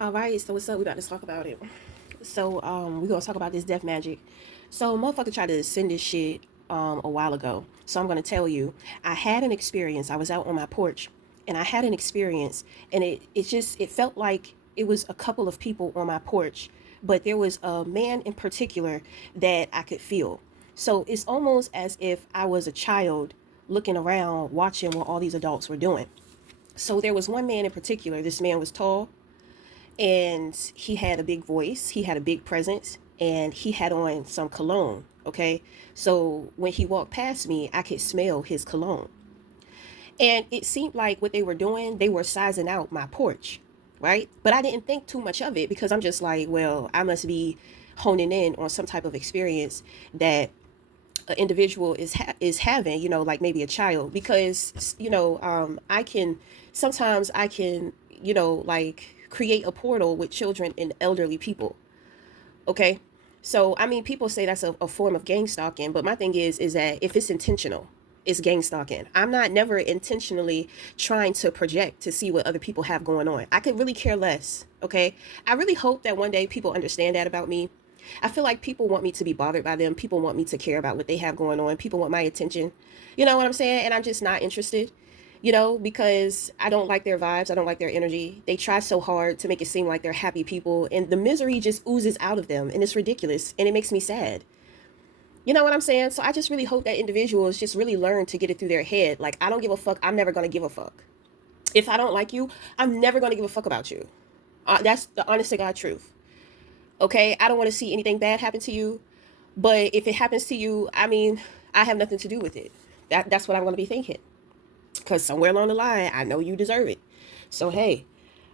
All right, so what's up? We about to talk about it. So, we're gonna talk about this death magic. So, motherfucker tried to send this shit a while ago. So I'm gonna tell you, I had an experience. I was out on my porch, and I had an experience, and it felt like it was a couple of people on my porch, but there was a man in particular that I could feel. So it's almost as if I was a child looking around, watching what all these adults were doing. So there was one man in particular. This man was tall, and he had a big voice, he had a big presence, and he had on some cologne. Okay, so when he walked past me, I could smell his cologne, and it seemed like what they were doing, they were sizing out my porch, right? But I didn't think too much of it because I'm just like, well, I must be honing in on some type of experience that an individual is having, like maybe a child, because I can sometimes I can like create a portal with children and elderly people. Okay, so I mean, people say that's a form of gang stalking, but my thing is that if it's intentional, it's gang stalking. I'm not never intentionally trying to project to see what other people have going on. I could really care less. Okay, I really hope that one day people understand that about me. I feel like people want me to be bothered by them. People want me to care about what they have going on. People want my attention. You know what I'm saying? And I'm just not interested, because I don't like their vibes. I don't like their energy. They try so hard to make it seem like they're happy people, and the misery just oozes out of them, and it's ridiculous, and it makes me sad. You know what I'm saying? So I just really hope that individuals just really learn to get it through their head. Like, I don't give a fuck. I'm never going to give a fuck. If I don't like you, I'm never going to give a fuck about you. That's the honest to God truth. Okay? I don't want to see anything bad happen to you. But if it happens to you, I mean, I have nothing to do with it. That's what I'm going to be thinking. Because somewhere along the line, I know you deserve it. So, hey,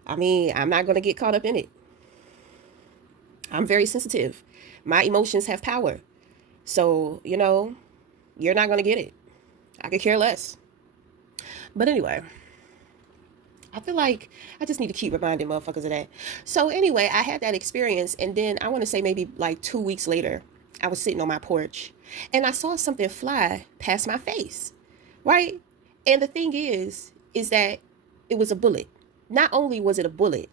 I mean, I'm not going to get caught up in it. I'm very sensitive. My emotions have power. So, you're not going to get it. I could care less. But anyway, I feel like I just need to keep reminding motherfuckers of that. So, anyway, I had that experience. And then I want to say maybe like 2 weeks later, I was sitting on my porch and I saw something fly past my face. Right? And the thing is that it was a bullet. Not only was it a bullet,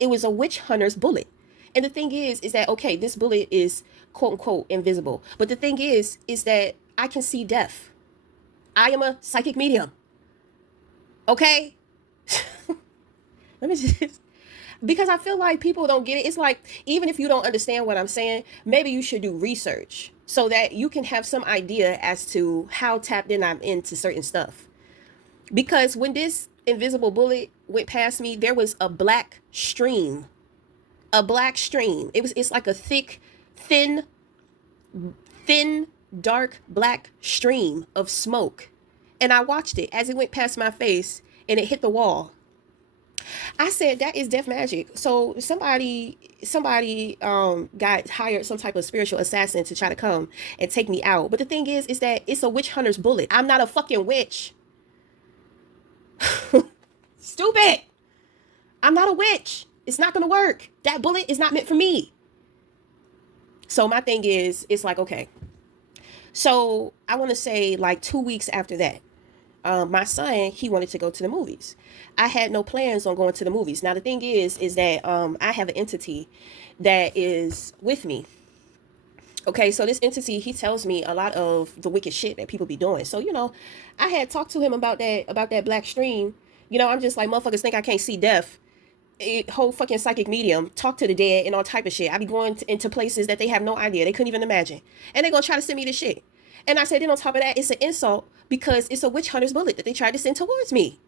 it was a witch hunter's bullet. And the thing is that okay, this bullet is quote unquote invisible. But the thing is that I can see death. I am a psychic medium. Okay? Let me just because I feel like people don't get it. It's like even if you don't understand what I'm saying, maybe you should do research so that you can have some idea as to how tapped in I'm into certain stuff. Because when this invisible bullet went past me, there was a black stream. A black stream. It's like a thin, thin, dark black stream of smoke. And I watched it as it went past my face and it hit the wall. I said that is death magic. So somebody got hired some type of spiritual assassin to try to come and take me out. But the thing is that it's a witch hunter's bullet. I'm not a fucking witch. Stupid. I'm not a witch. It's not gonna work. That bullet is not meant for me. So my thing is, it's like okay. So I want to say like 2 weeks after that, my son he wanted to go to the movies. I had no plans on going to the movies. Now the thing is that I have an entity that is with me. Okay, so this entity he tells me a lot of the wicked shit that people be doing. So I had talked to him about that black stream. I'm just like motherfuckers think I can't see death. Whole fucking psychic medium, talk to the dead and all type of shit. I be going into places that they have no idea, they couldn't even imagine, and they gonna try to send me this shit. And I said, then on top of that, it's an insult because it's a witch hunter's bullet that they tried to send towards me.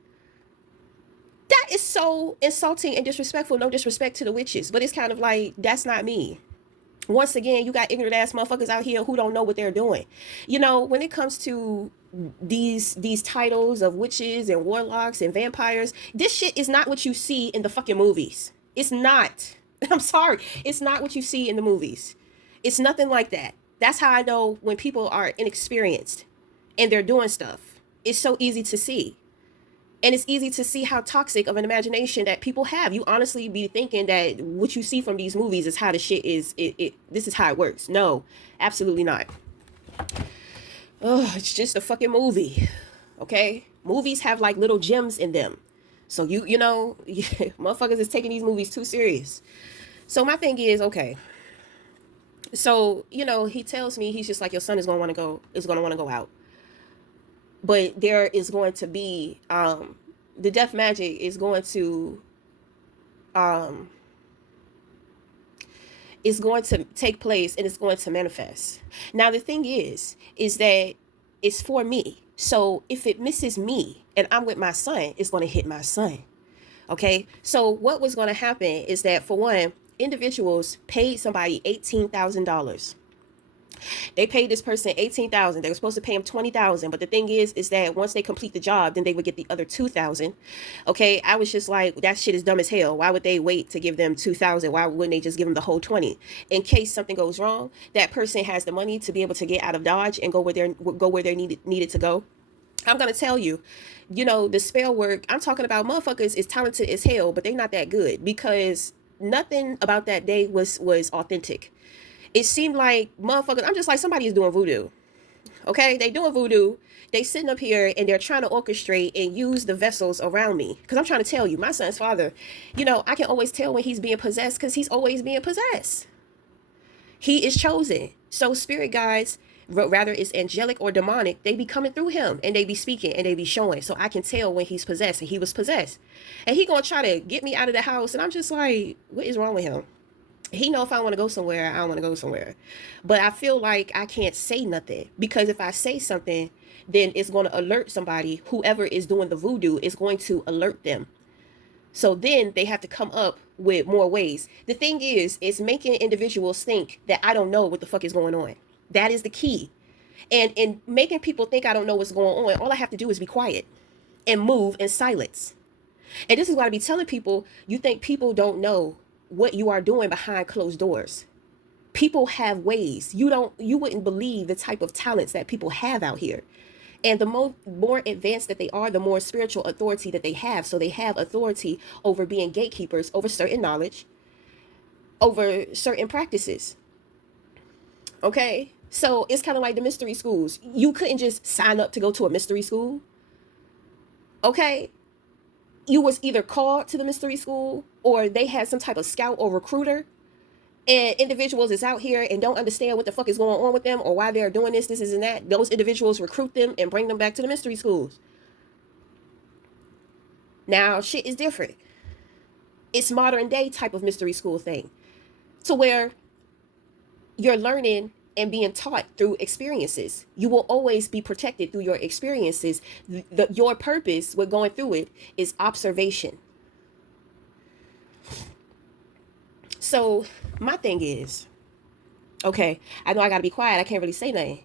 That is so insulting and disrespectful. No disrespect to the witches, but it's kind of like that's not me. Once again, you got ignorant ass motherfuckers out here who don't know what they're doing. When it comes to these titles of witches and warlocks and vampires, this shit is not what you see in the fucking movies. It's not. I'm sorry. It's not what you see in the movies. It's nothing like that. That's how I know when people are inexperienced and they're doing stuff. It's so easy to see. And it's easy to see how toxic of an imagination that people have. You honestly be thinking that what you see from these movies is how the shit is. This is how it works. No, absolutely not. Oh, it's just a fucking movie. Okay, movies have like little gems in them. So you know, motherfuckers is taking these movies too serious. So my thing is, okay. So he tells me, he's just like, your son is gonna want to go out, but there is going to be the death magic um is going to take place, and it's going to manifest. Now the thing is that it's for me. So if it misses me and I'm with my son, it's going to hit my son. Okay. So what was going to happen is that, for one, individuals paid somebody $18,000. They paid this person 18,000. They were supposed to pay him 20,000, but the thing is that once they complete the job, then they would get the other 2,000. Okay, I was just like, that shit is dumb as hell. Why would they wait to give them 2,000? Why wouldn't they just give them the whole 20? In case something goes wrong, that person has the money to be able to get out of Dodge and go where they needed to go. I'm gonna tell you, the spell work I'm talking about, motherfuckers is talented as hell, but they're not that good, because nothing about that day was authentic. It seemed like motherfuckers. I'm just like, somebody is doing voodoo. Okay, they doing voodoo. They sitting up here and they're trying to orchestrate and use the vessels around me. Because I'm trying to tell you, my son's father, I can always tell when he's being possessed, because he's always being possessed. He is chosen. So spirit guides, rather it's angelic or demonic, they be coming through him and they be speaking and they be showing. So I can tell when he's possessed, and he was possessed. And he gonna try to get me out of the house, and I'm just like, what is wrong with him? He know if I want to go somewhere, I don't want to go somewhere. But I feel like I can't say nothing, because if I say something, then it's going to alert somebody. Whoever is doing the voodoo is going to alert them. So then they have to come up with more ways. The thing is, it's making individuals think that I don't know what the fuck is going on. That is the key. And in making people think I don't know what's going on, all I have to do is be quiet and move in silence. And this is what I be telling people. You think people don't know what you are doing behind closed doors. People have ways. You wouldn't believe the type of talents that people have out here. And the more advanced that they are, the more spiritual authority that they have. So they have authority over being gatekeepers over certain knowledge, over certain practices. Okay? So it's kind of like the mystery schools. You couldn't just sign up to go to a mystery school. Okay? You was either called to the mystery school, or they had some type of scout or recruiter, and individuals is out here and don't understand what the fuck is going on with them, or why they're doing this and that. Those individuals recruit them and bring them back to the mystery schools. Now shit is different. It's modern day type of mystery school thing, to where you're learning and being taught through experiences. You will always be protected through your experiences. Your purpose with going through it is observation. So my thing is, okay, I know I gotta be quiet. I can't really say nothing,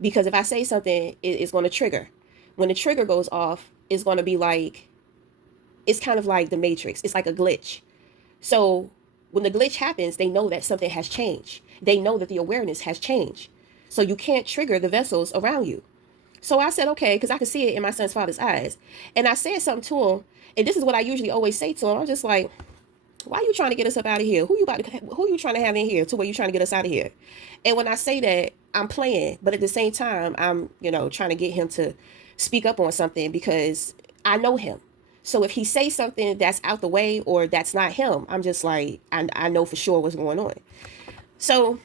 because if I say something, it's going to trigger. When the trigger goes off, it's going to be like, it's kind of like the Matrix. It's like a glitch. So when the glitch happens, they know that something has changed. They know that the awareness has changed. So you can't trigger the vessels around you. So I said, okay, because I could see it in my son's father's eyes. And I said something to him. And this is what I usually always say to him. I'm just like, why are you trying to get us up out of here? Who you trying to have in here to where you trying to get us out of here? And when I say that, I'm playing, but at the same time, I'm, trying to get him to speak up on something, because I know him. So if he says something that's out the way or that's not him, I'm just like, I know for sure what's going on. So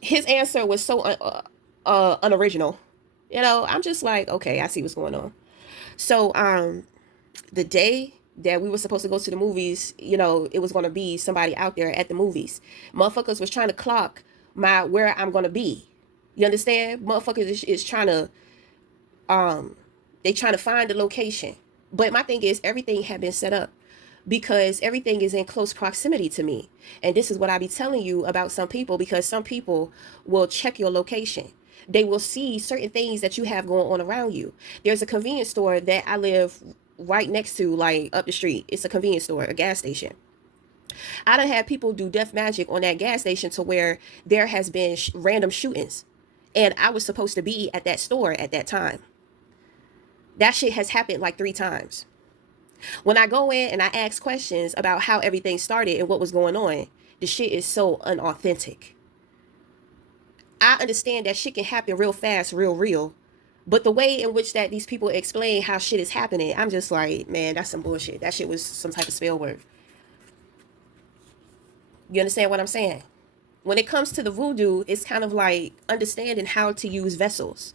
his answer was so unoriginal. I'm just like, okay, I see what's going on. So the day that we were supposed to go to the movies, it was going to be somebody out there at the movies. Motherfuckers was trying to clock where I'm going to be. You understand? Motherfuckers is trying to, they trying to find the location. But my thing is, everything had been set up, because everything is in close proximity to me. And this is what I be telling you about some people, because some people will check your location. They will see certain things that you have going on around you. There's a convenience store that I live right next to, like up the street. It's a convenience store, a gas station. I done had people do death magic on that gas station, to where there has been random shootings, and I was supposed to be at that store at that time. That shit has happened like 3 times. When I go in and I ask questions about how everything started and what was going on, the shit is so unauthentic. I understand that shit can happen real fast, real, But the way in which that these people explain how shit is happening, I'm just like, man, that's some bullshit. That shit was some type of spell word. You understand what I'm saying? When it comes to the voodoo, it's kind of like understanding how to use vessels.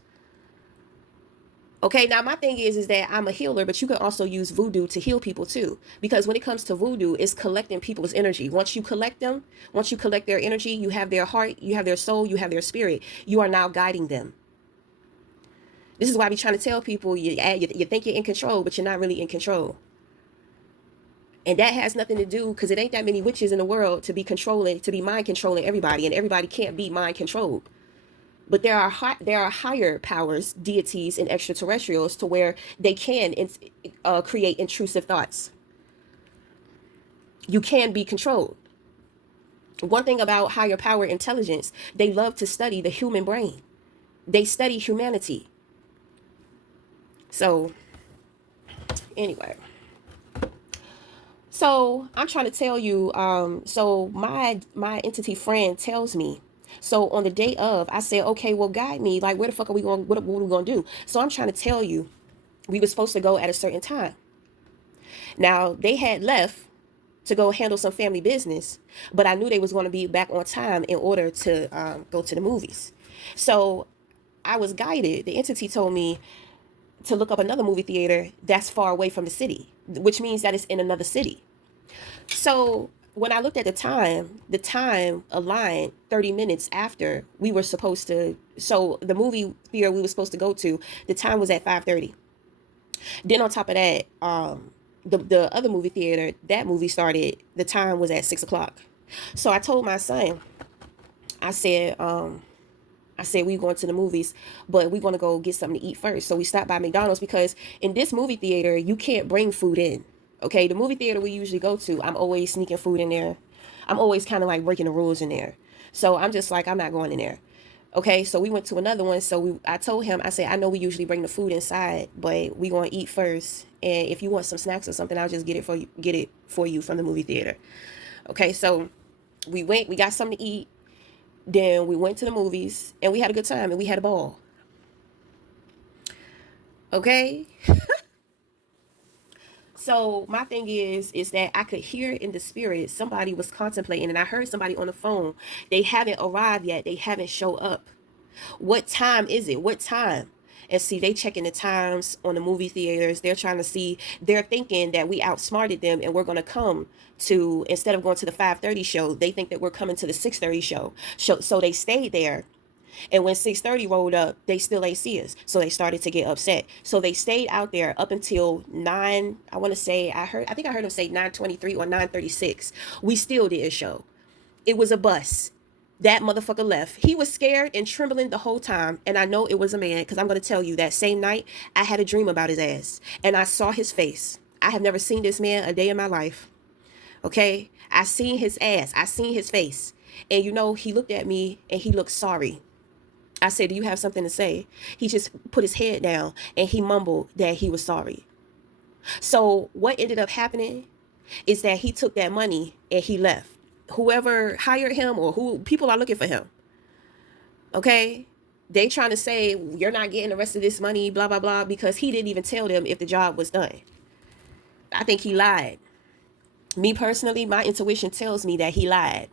Okay, now my thing is that I'm a healer, but you can also use voodoo to heal people too. Because when it comes to voodoo, it's collecting people's energy. Once you collect them, once you collect their energy, you have their heart, you have their soul, you have their spirit. You are now guiding them. This is why I be trying to tell people you think you're in control, but you're not really in control. And that has nothing to do because it ain't that many witches in the world to be controlling, to be mind controlling everybody, and everybody can't be mind controlled. But there are higher powers, deities, and extraterrestrials to where they can create intrusive thoughts. You can be controlled. One thing about higher power intelligence, they love to study the human brain. They study humanity. So, anyway. So I'm trying to tell you. So my entity friend tells me. So on the day of, I said, okay, well, guide me. Like, where the fuck are we going? What are we going to do? So I'm trying to tell you, we were supposed to go at a certain time. Now they had left to go handle some family business, but I knew they was going to be back on time in order to go to the movies. So I was guided. The entity told me to look up another movie theater that's far away from the city, which means that it's in another city. So when I looked at the time aligned 30 minutes after we were supposed to. So the movie theater we were supposed to go to, the time was at 5:30. Then on top of that, the other movie theater, that movie started. The time was at 6 o'clock. So I told my son, I said, we going to the movies, but we going to go get something to eat first. So we stopped by McDonald's because in this movie theater, you can't bring food in. Okay, the movie theater we usually go to, I'm always sneaking food in there. I'm always kind of like breaking the rules in there. So I'm just like, I'm not going in there. Okay, so we went to another one. So I told him, I said, I know we usually bring the food inside, but we going to eat first. And if you want some snacks or something, I'll just get it for you from the movie theater. Okay, so we got something to eat. Then we went to the movies and we had a good time and we had a ball. Okay? So my thing is that I could hear in the spirit somebody was contemplating, and I heard somebody on the phone. They haven't arrived yet. They haven't showed up. What time is it? What time? And see, they checking the times on the movie theaters. They're trying to see. They're thinking that we outsmarted them, and we're gonna come to, instead of going to the 5:30 show. They think that we're coming to the 6:30 show. So they stayed there, and when 6:30 rolled up, they still ain't see us. So they started to get upset. So they stayed out there up until 9. I want to say I think I heard them say 9:23 or 9:36. We still didn't show. It was a bus. That motherfucker left. He was scared and trembling the whole time. And I know it was a man because I'm going to tell you that same night I had a dream about his ass. And I saw his face. I have never seen this man a day in my life. Okay? I seen his ass. I seen his face. And you know, he looked at me and he looked sorry. I said, do you have something to say? He just put his head down and he mumbled that he was sorry. So what ended up happening is that he took that money and he left. Whoever hired him or who people are looking for him. Okay? They trying to say you're not getting the rest of this money, blah, blah, blah, because he didn't even tell them if the job was done. I think he lied. Me personally, my intuition tells me that he lied.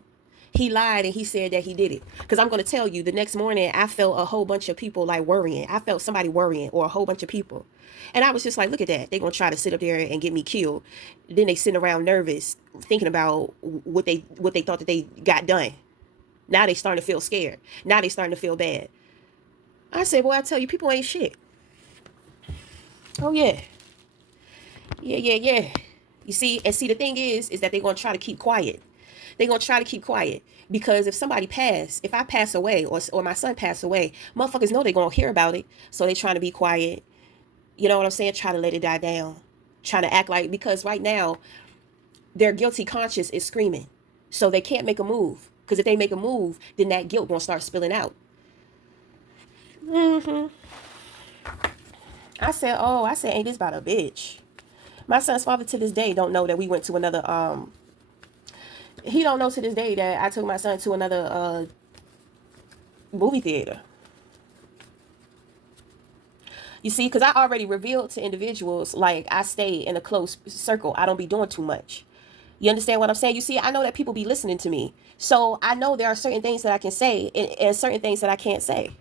He lied and he said that he did it. Because I'm going to tell you, the next morning, I felt a whole bunch of people like worrying. I felt somebody worrying, or a whole bunch of people. And I was just like, look at that. They're going to try to sit up there and get me killed. Then they sitting around nervous, thinking about what they thought that they got done. Now they starting to feel scared. Now they starting to feel bad. I said, boy, I tell you, people ain't shit. Oh, yeah. Yeah. You see, the thing is that they're going to try to keep quiet. They're going to try to keep quiet because if somebody if I pass away or my son pass away, motherfuckers know they're going to hear about it. So they're trying to be quiet. You know what I'm saying? Try to let it die down. Trying to act like, because right now their guilty conscience is screaming. So they can't make a move. Because if they make a move, then that guilt going to start spilling out. I said, ain't this about a bitch? My son's father to this day don't know that we went to another, he don't know to this day that I took my son to another movie theater. You see, because I already revealed to individuals, like, I stay in a close circle. I don't be doing too much. You understand what I'm saying? You see, I know that people be listening to me. So I know there are certain things that I can say, and certain things that I can't say.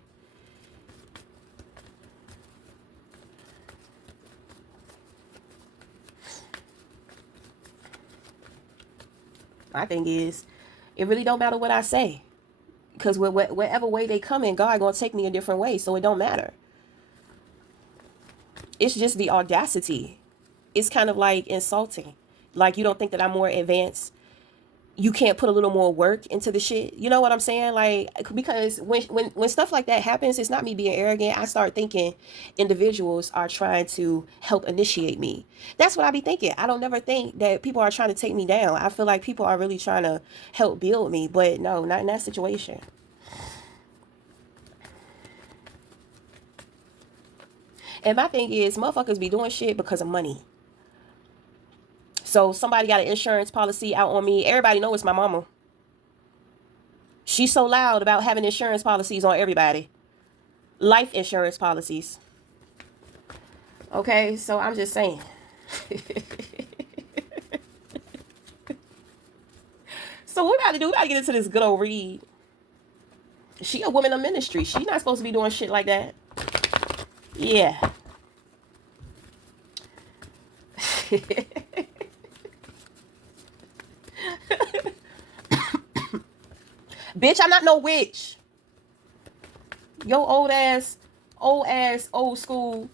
My thing is, it really don't matter what I say. Because whatever way they come in, God going to take me a different way. So it don't matter. It's just the audacity. It's kind of like insulting. Like, you don't think that I'm more advanced? You can't put a little more work into the shit. You know what I'm saying? Like, because when stuff like that happens, it's not me being arrogant. I start thinking individuals are trying to help initiate me. That's what I be thinking. I don't never think that people are trying to take me down. I feel like people are really trying to help build me, but no, not in that situation. And my thing is, motherfuckers be doing shit because of money. So somebody got an insurance policy out on me. Everybody knows it's my mama. She's so loud about having insurance policies on everybody. Life insurance policies. Okay, so I'm just saying. So what we got to do? We got to get into this good old read. She a woman of ministry. She not supposed to be doing shit like that. Yeah. Bitch, I'm not no witch. Yo old school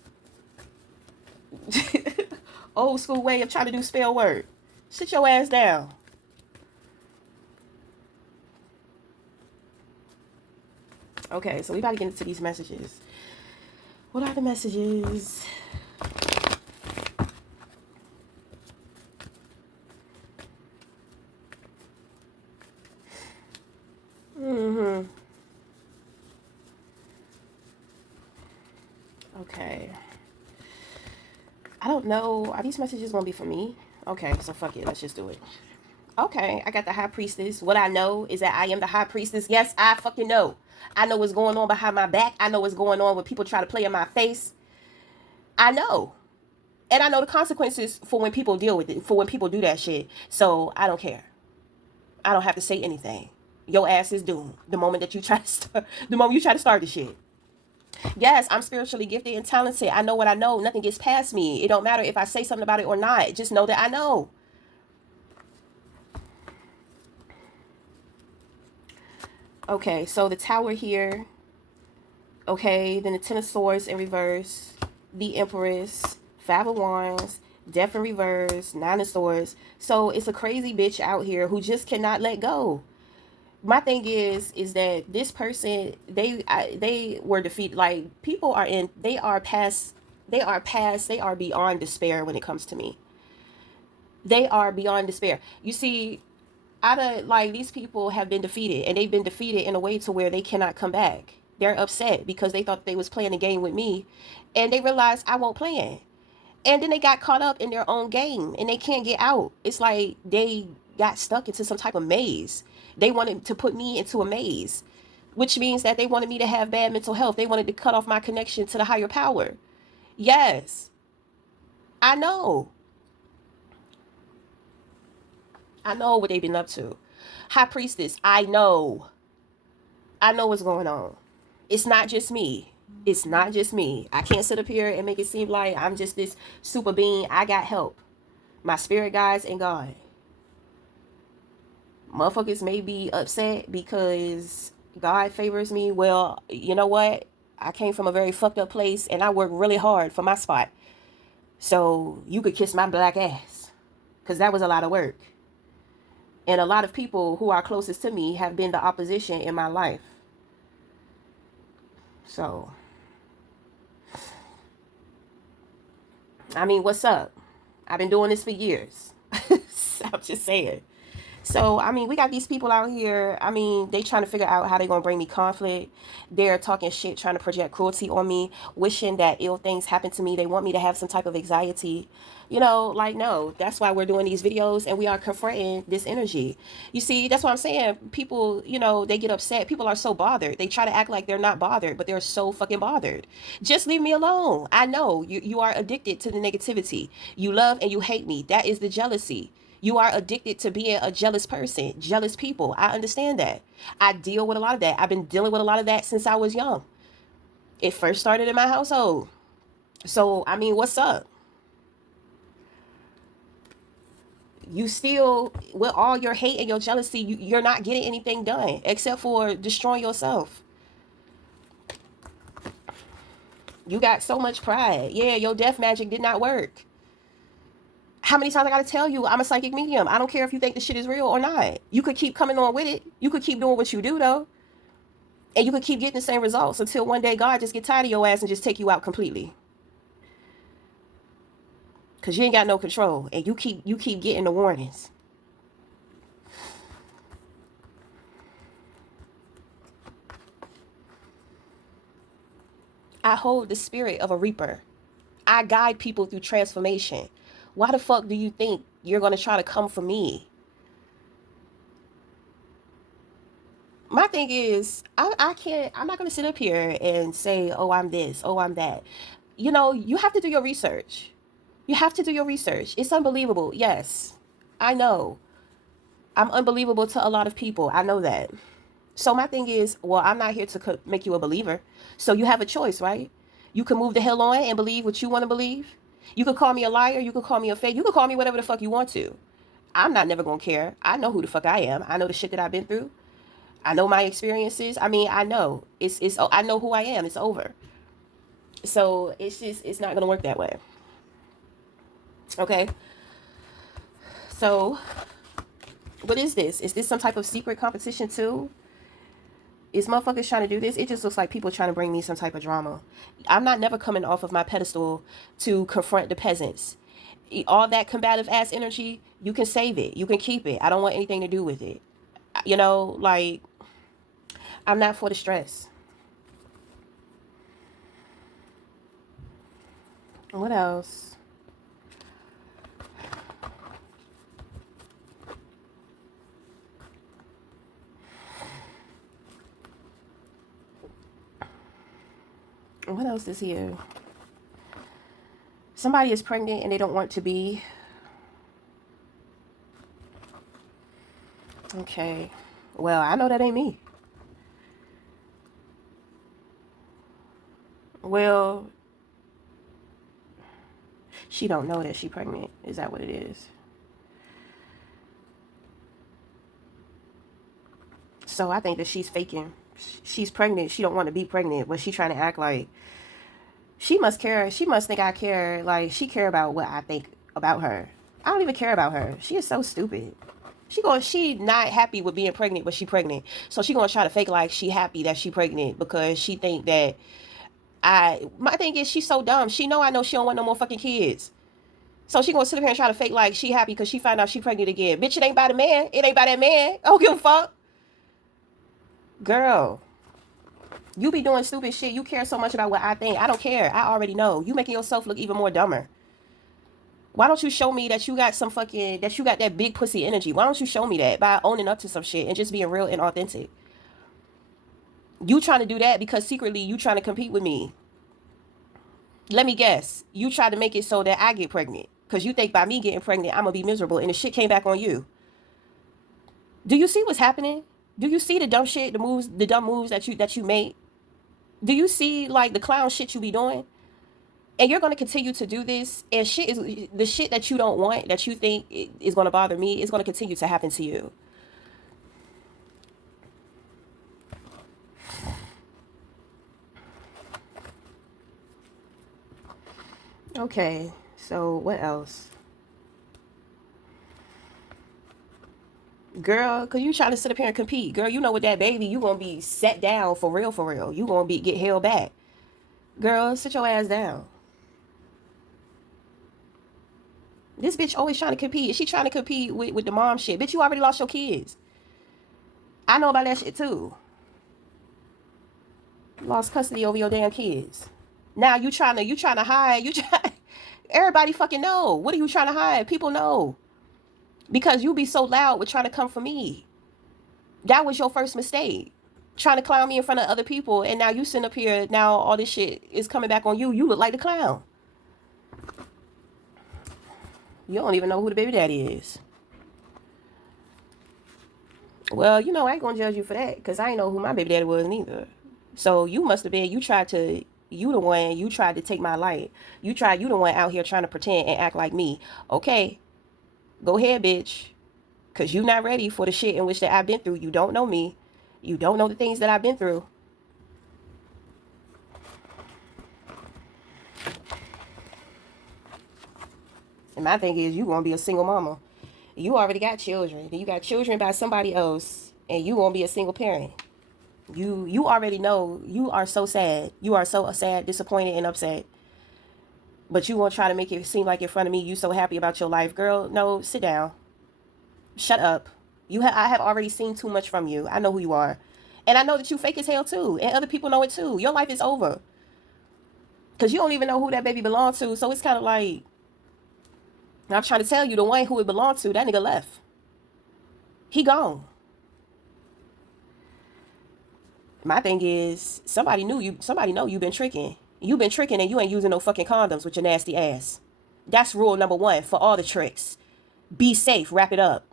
old school way of trying to do spell word. Sit your ass down. Okay, so we about to get into these messages. What are the messages? Okay. I don't know. Are these messages gonna be for me? Okay, so fuck it. Let's just do it. Okay, I got the high priestess. What I know is that I am the high priestess. Yes, I fucking know. I know what's going on behind my back. I know what's going on when people try to play in my face. I know. And I know the consequences for when people deal with it, for when people do that shit. So I don't care. I don't have to say anything. Your ass is doomed the moment that you try to start, the moment you try to start the shit. Yes, I'm spiritually gifted and talented. I know what I know. Nothing gets past me. It don't matter if I say something about it or not. Just know that I know. Okay, so the tower here. Okay, then the Ten of Swords in reverse. The Empress. Five of Wands. Death in reverse. Nine of Swords. So it's a crazy bitch out here who just cannot let go. My thing is that this person, they were defeated. Like, people are in, they are beyond despair when it comes to me. They are beyond despair. You see, out of, like, these people have been defeated, and they've been defeated in a way to where they cannot come back. They're upset because they thought they was playing a game with me, and they realized I won't play it. And then they got caught up in their own game, and they can't get out. It's like they got stuck into some type of maze. They wanted to put me into a maze, which means that they wanted me to have bad mental health. They wanted to cut off my connection to the higher power. Yes, I know. I know what they've been up to. High priestess, I know. I know what's going on. It's not just me. It's not just me. I can't sit up here and make it seem like I'm just this super being. I got help. My spirit guides and God. Motherfuckers may be upset because God favors me. Well, you know what? I came from a very fucked up place and I worked really hard for my spot. So you could kiss my black ass. Because that was a lot of work. And a lot of people who are closest to me have been the opposition in my life. So, I mean, what's up? I've been doing this for years. I'm just saying. So, I mean, we got these people out here. I mean, they trying to figure out how they going to bring me conflict. They're talking shit, trying to project cruelty on me, wishing that ill things happen to me. They want me to have some type of anxiety. You know, like, no, that's why we're doing these videos and we are confronting this energy. You see, that's what I'm saying. People, you know, they get upset. People are so bothered. They try to act like they're not bothered, but they're so fucking bothered. Just leave me alone. I know you are addicted to the negativity. You love and you hate me. That is the jealousy. You are addicted to being a jealous person, jealous people. I understand that. I deal with a lot of that. I've been dealing with a lot of that since I was young. It first started in my household. So, I mean, what's up? You still, with all your hate and your jealousy, you're not getting anything done except for destroying yourself. You got so much pride. Yeah, your death magic did not work. How many times I gotta tell you I'm a psychic medium? I don't care if you think the shit is real or not. You could keep coming on with it. You could keep doing what you do though. And you could keep getting the same results until one day God just get tired of your ass and just take you out completely. Cause you ain't got no control. And you keep getting the warnings. I hold the spirit of a reaper. I guide people through transformation. Why the fuck do you think you're gonna try to come for me? My thing is, I can't, I'm not gonna sit up here and say, oh, I'm this, oh, I'm that. You know, you have to do your research. You have to do your research. It's unbelievable. Yes, I know. I'm unbelievable to a lot of people. I know that. So my thing is, well, I'm not here to make you a believer. So you have a choice, right? You can move the hell on and believe what you want to believe. You could call me a liar. You could call me a fake. You could call me whatever the fuck you want to. I'm not never gonna care. I know who the fuck I am. I know the shit that I've been through. I know my experiences. I mean, I know I know who I am. It's over. So it's not gonna work that way. Okay. So what is this? Is this some type of secret competition too? Is motherfuckers trying to do this? It just looks like people trying to bring me some type of drama. I'm not never coming off of my pedestal to confront the peasants. All that combative ass energy, you can save it. You can keep it. I don't want anything to do with it. You know, like, I'm not for the stress. What else? What else is here? Somebody is pregnant and they don't want to be. Okay. Well, I know that ain't me. Well, she don't know that she pregnant. Is that what it is? So I think that she's faking. She's pregnant. She don't want to be pregnant, but she trying to act like she must care. She must think I care. Like she care about what I think about her. I don't even care about her. She is so stupid. She not happy with being pregnant, but she pregnant. So she gonna try to fake like she happy that she pregnant because she think that my thing is she's so dumb. She know she don't want no more fucking kids. So she gonna sit up here and try to fake like she happy because she found out she pregnant again. Bitch, it ain't by the man. It ain't by that man. I don't give a fuck. Girl, you be doing stupid shit. You care so much about what I think. I don't care. I already know. You making yourself look even more dumber. Why don't you show me that you got that big pussy energy? Why don't you show me that by owning up to some shit and just being real and authentic? You trying to do that because secretly you trying to compete with me. Let me guess. You try to make it so that I get pregnant because you think by me getting pregnant I'm gonna be miserable and the shit came back on you. Do you see what's happening? Do you see the dumb shit, the dumb moves that you made? Do you see like the clown shit you be doing? And you're going to continue to do this, and shit is the shit that you don't want, that you think is going to bother me, is going to continue to happen to you. Okay, so what else? Girl, cause you trying to sit up here and compete. Girl, you know with that baby, you gonna be set down for real, for real. You gonna be get held back. Girl, sit your ass down. This bitch always trying to compete. She trying to compete with the mom shit. Bitch, you already lost your kids. I know about that shit too. Lost custody over your damn kids. Now you trying to hide. Everybody fucking know. What are you trying to hide? People know. Because you be so loud with trying to come for me. That was your first mistake. Trying to clown me in front of other people, and now you sitting up here, now all this shit is coming back on you. You look like the clown. You don't even know who the baby daddy is. Well, you know, I ain't gonna judge you for that, because I ain't know who my baby daddy was neither. So you must have been, you tried to, you tried to take my light. You the one out here trying to pretend and act like me. Okay, go ahead, bitch. Because you not ready for the shit in which that I've been through. You don't know me. You don't know the things that I've been through. And my thing is, you gonna be a single mama. You already got children. You got children by somebody else, and you gonna be a single parent. You already know. You are so sad. You are so sad, disappointed, and upset. But you gonna try to make it seem like in front of me you so happy about your life, girl. No, sit down. Shut up. I have already seen too much from you. I know who you are, and I know that you fake as hell too, and other people know it too. Your life is over because you don't even know who that baby belongs to. So it's kind of like I'm trying to tell you, the one who it belonged to, that nigga left. He gone. My thing is, somebody knew you. Somebody know you been tricking. You been tricking, and you ain't using no fucking condoms with your nasty ass. That's rule number one for all the tricks. Be safe. Wrap it up.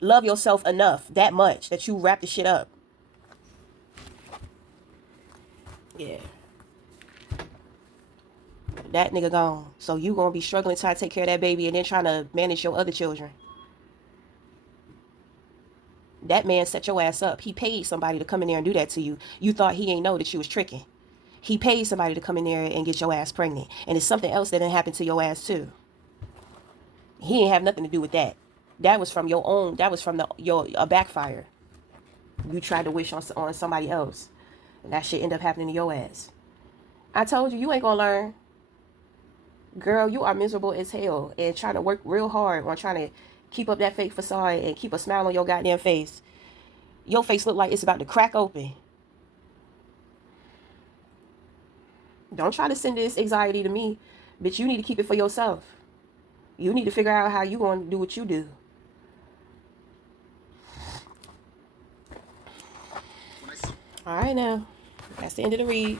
Love yourself enough, that much, that you wrap the shit up. Yeah. That nigga gone. So you gonna be struggling trying to take care of that baby and then trying to manage your other children. That man set your ass up. He paid somebody to come in there and do that to you. You thought he ain't know that you was tricking. He paid somebody to come in there and get your ass pregnant. And it's something else that didn't happen to your ass too. He ain't have nothing to do with that. That was from your own. That was from a backfire. You tried to wish on somebody else, and that shit ended up happening to your ass. I told you, you ain't gonna learn. Girl, you are miserable as hell and trying to work real hard on trying to keep up that fake facade and keep a smile on your goddamn face. Your face look like it's about to crack open. Don't try to send this anxiety to me, bitch. You need to keep it for yourself. You need to figure out how you gonna do what you do. All right now, that's the end of the read.